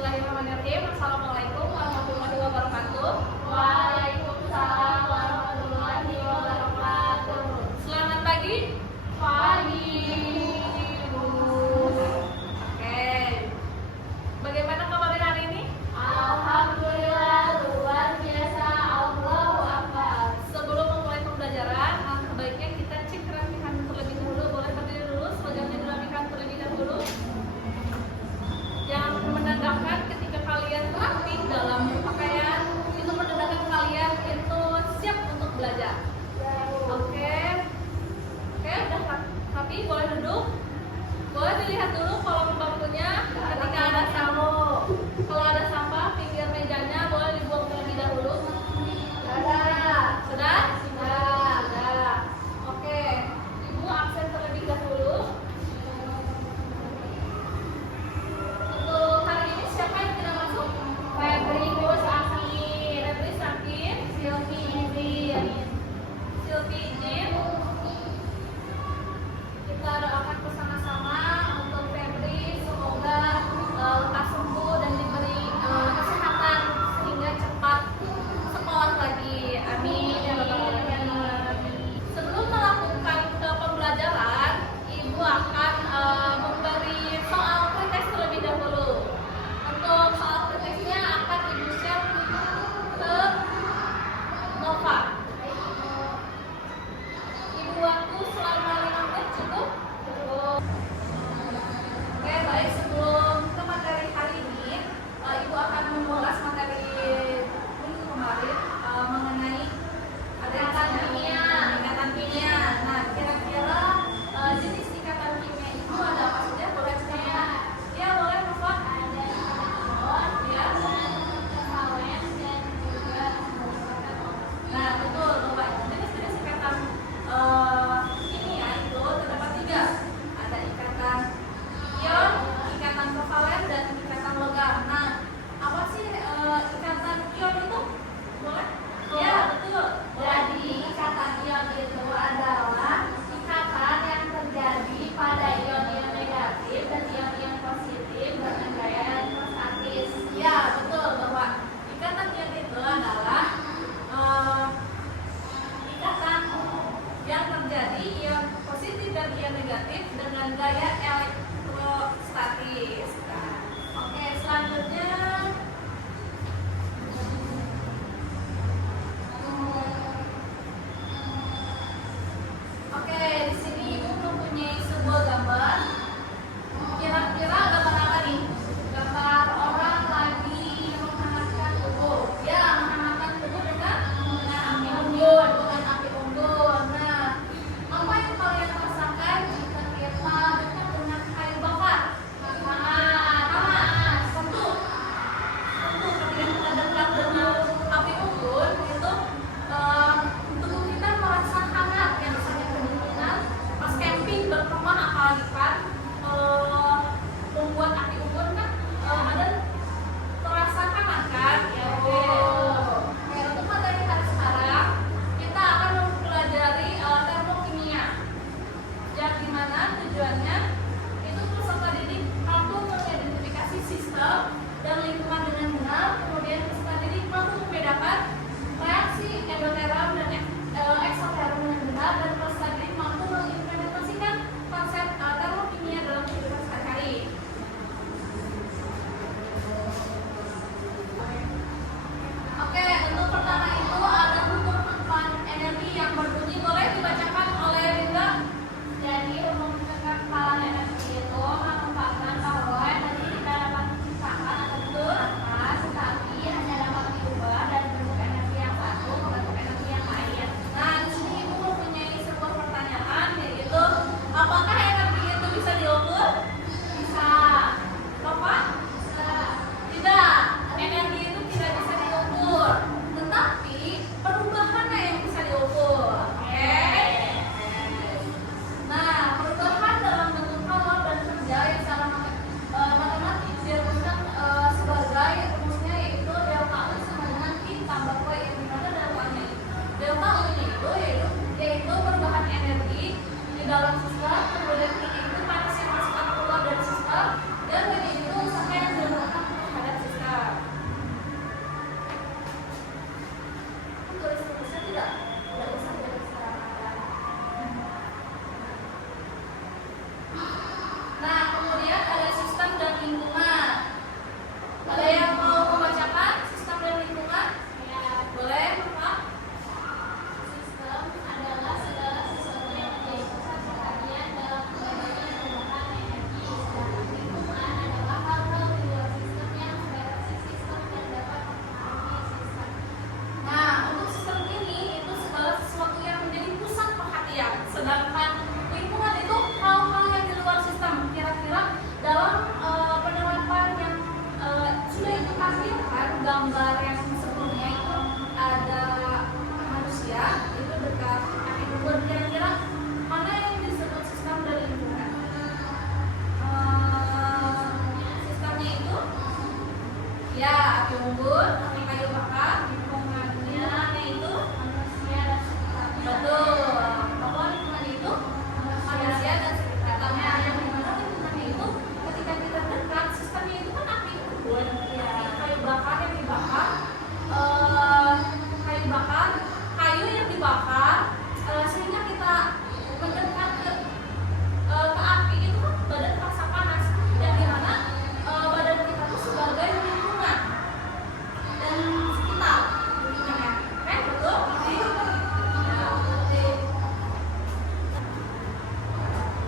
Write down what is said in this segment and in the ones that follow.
Bismillahirrahmanirrahim. Assalamualaikum warahmatullahi wabarakatuh. Waalaikumsalam warahmatullahi wabarakatuh. Selamat pagi. Pagi, Bu. Oke. Bagaimana kabarnya hari ini? Alhamdulillah luar biasa. Allahu Akbar. Sebelum memulai pembelajaran, sebaiknya kita cek kerapihan terlebih dahulu. Boleh berdiri dulu, sebagiannya dirapikan terlebih dahulu. Yang menandakan ketika kalian rapi dalam pakaian, itu menandakan kalian itu siap untuk belajar. Oke, udah rapi, boleh duduk. Boleh dilihat dulu kolom bangkunya. Ketika ada sampah, kalau ada sampah pinggir mejanya boleh dibuang terlebih dahulu. Sudah? Oke, Ibu absen terlebih dahulu. Untuk hari ini siapa yang tidak masuk? Febri sakit. Febri sakit. Silvi izin. Silvi izin. Kita doakan bersama-sama untuk Febri, semoga lekas sembuh dan diberi kesehatan sehingga cepat sekolah lagi. Amin ya rabbal alamin. Sebelum melakukan pembelajaran, Ibu akan memberi soal pretest terlebih dahulu. Untuk soal pretestnya akan Ibu share ke Nova. Ibu waktu selama 5 menit cukup? Oke, baik. Sebelum ke materi hari ini, Ibu akan mengulas materi minggu kemarin mengenai ada ikatan kimia. Nah, kira-kira jenis ikatan kimia itu ada apa saja? Boleh saya? Ya, boleh, Nova. Ada ion, Ya. valen dan juga Nah, betul, Nova. Jenis-jenis ikatan kimia itu terdapat 3. Ada ikatan ion, ikatan kovalen, dan ikatan logam. Nah, apa sih ikatan ion itu? Boleh? Ya, betul. Jadi ikatan ion itu adalah ikatan yang terjadi pada ion-ion negatif dan ion-ion positif dengan gaya elektrostatis. Ya, betul, bahwa ikatan ion itu adalah ikatan yang terjadi ion positif dan ion negatif dengan gaya elektrostatis. Nah, oke, selanjutnya oke, di sini Ibu mempunyai sebuah gambar. Kira-kira gambar apa nih? Gambar orang lagi menghangatkan tubuh. Ya, menghangatkan tubuh dengan Api unggun, unggun. dengan api unggun. Nah, apa yang kalian rasakan jika kita dekat dengan kayu bakar? Panas. Tentu ketika kita dekat dengan api unggun itu tubuh kita merasa hangat, yang misalnya kedinginan pas camping berkemah, apalagi kan membuat api unggun kan badan terasa hangat kan? Ya, oke, untuk materi hari sekarang kita akan mempelajari termokimia, yang dimana tujuannya itu peserta didik mampu mengidentifikasi sistem dan lingkungan dengan benar. Kemudian peserta didik mampu membedakan reaksi endoterm dan eksoterm dengan benar, dan peserta didik mampu mengimplementasikan konsep termokimia dalam kehidupan sehari-hari. Oke, untuk pertama itu ada hukum pengepalan energi yang berbunyi, boleh dibacakan oleh Linda. Jadi umum pengepalan energi itu merupakan bahwa energi tidak dapat diciptakan atau digunakan, tetapi hanya dapat diubah dari bentuk energi yang satu ke bentuk energi yang lain. Nah, di sini Ibu mempunyai sebuah pertanyaan, yaitu apakah energi itu bisa diukur? Bisa. Nova? Tidak, energi itu tidak bisa diukur, tetapi perubahannya yang bisa diukur. Oke. Nah, perubahan dalam bentuk kalor dan kerja yang secara matematik dirumuskan sebagai rumusnya, yaitu delta U sama dengan I tambah Y, yang dimana deltanya delta U nya itu yaitu perubahan energi di dalam sistem, kemudian I itu panas yang masuk atau keluar dari sistem, dan Y itu usaha yang dilakukan terhadap unggun, pakai kayu bakar, lingkungannya itu manusia dan sekitarnya. betul. Bahwa lingkungan itu manusia dan sekitarnya. Yang dimana lingkungannya itu ketika kita dekat, sistemnya itu kan api unggun. Kayu bakar yang dibakar, kayu yang dibakar, sehingga kita mendekat ke api itu kan badan terasa panas, yang dimana badan kita tuh sebagai lingkungan dan sekitar lingkungannya, kan betul? Ya, betul.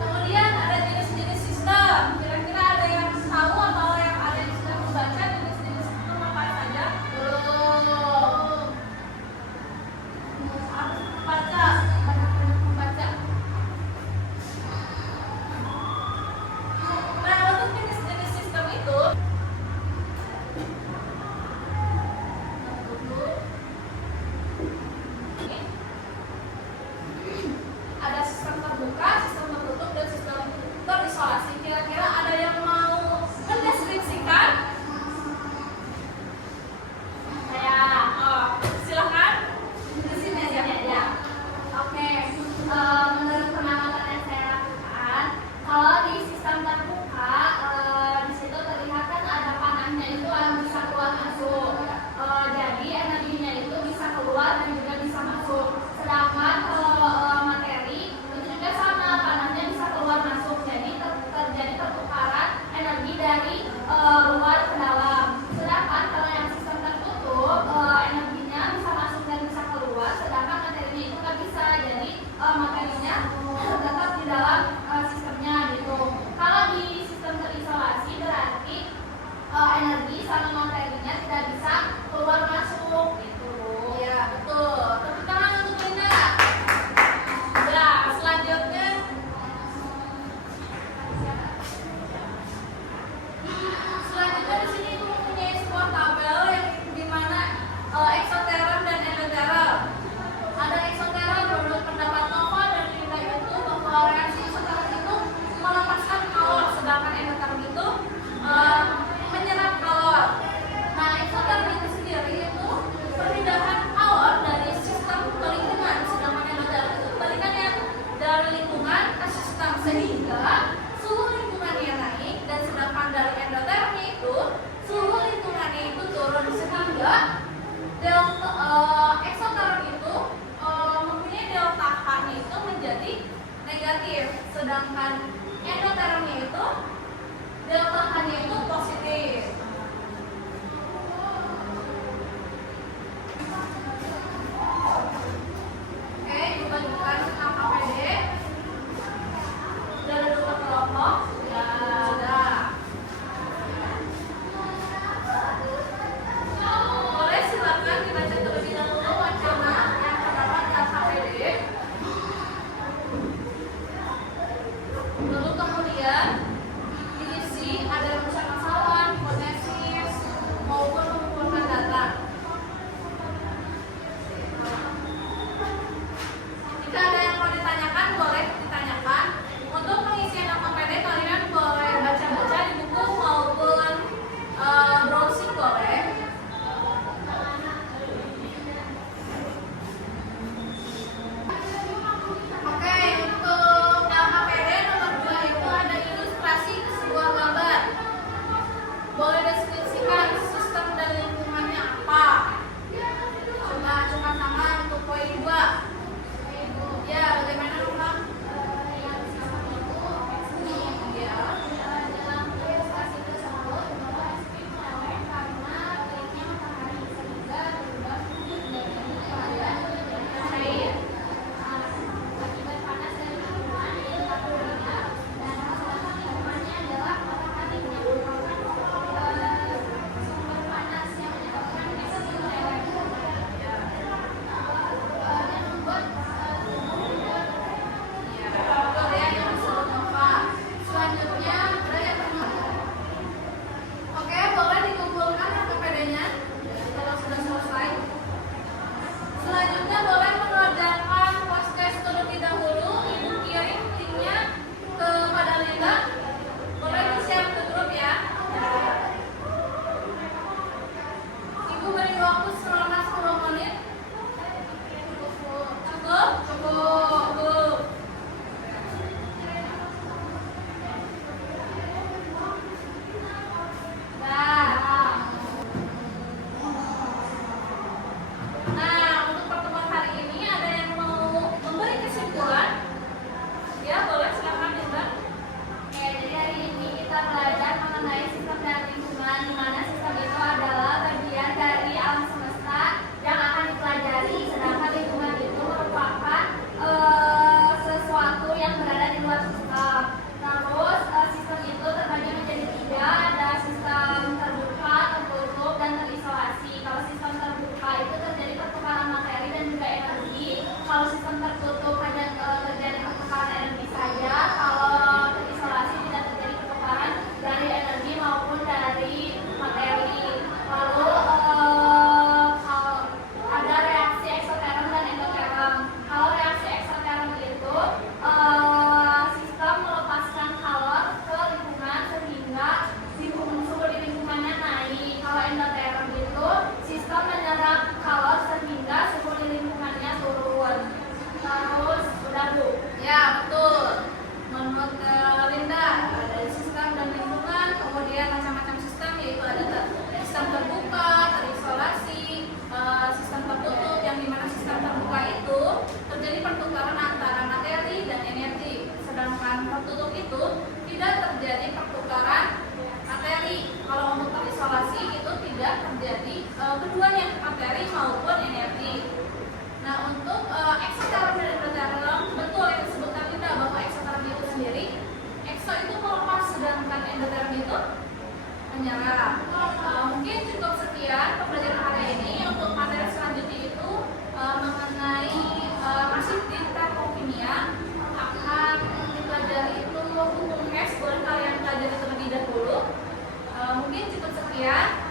Kemudian ada jenis-jenis sistem. Kira-kira ada yang tahu atau yang ada yang sudah membaca jenis-jenis sistem apa saja? Belum. Harus membaca, banyak-banyak membaca. Nah, untuk jenis-jenis sistem itu ada sistem terbuka, sistem tertutup, dan sistem terisolasi. Kira-kira ada yang mau mendeskripsikan? Silahkan di sini aja. Ya. Oke, menurut pengamatan yang saya lakukan, kalau di sistem terbuka, di situ terlihat kan ada panahnya itu bisa keluar masuk. Jadi energinya itu bisa keluar dan juga bisa masuk. Sedangkan kalau materi itu juga sama, panahnya bisa keluar masuk. Jadi terjadi pertukaran energi dari luar ke dalam. Sedangkan kalau yang sistem tertutup, energinya bisa masuk dan bisa keluar, sedangkan materinya itu nggak bisa. Jadi materinya tetap di dalam sistemnya gitu. Kalau di sistem terisolasi berarti energi sama materinya tidak bisa keluar masuk gitu. Iya, betul. Tepuk tangan untuk Linda. Ya, selanjutnya di sini itu mempunyai sebuah tabel yang dimana eksoteron dan endoteron. Ada eksoteron, menurut pendapat Nova dan Linda itu bahwa reaksi eksoteron itu melepaskan kalor, sedangkan endoteron itu menyerap kalor. menyerap. Mungkin cukup sekian pembelajaran hari ini. Untuk materi selanjutnya itu mengenai masih di termokimia akan dipelajari itu hukum Hess. Boleh kalian pelajari terlebih dahulu. Mungkin cukup sekian.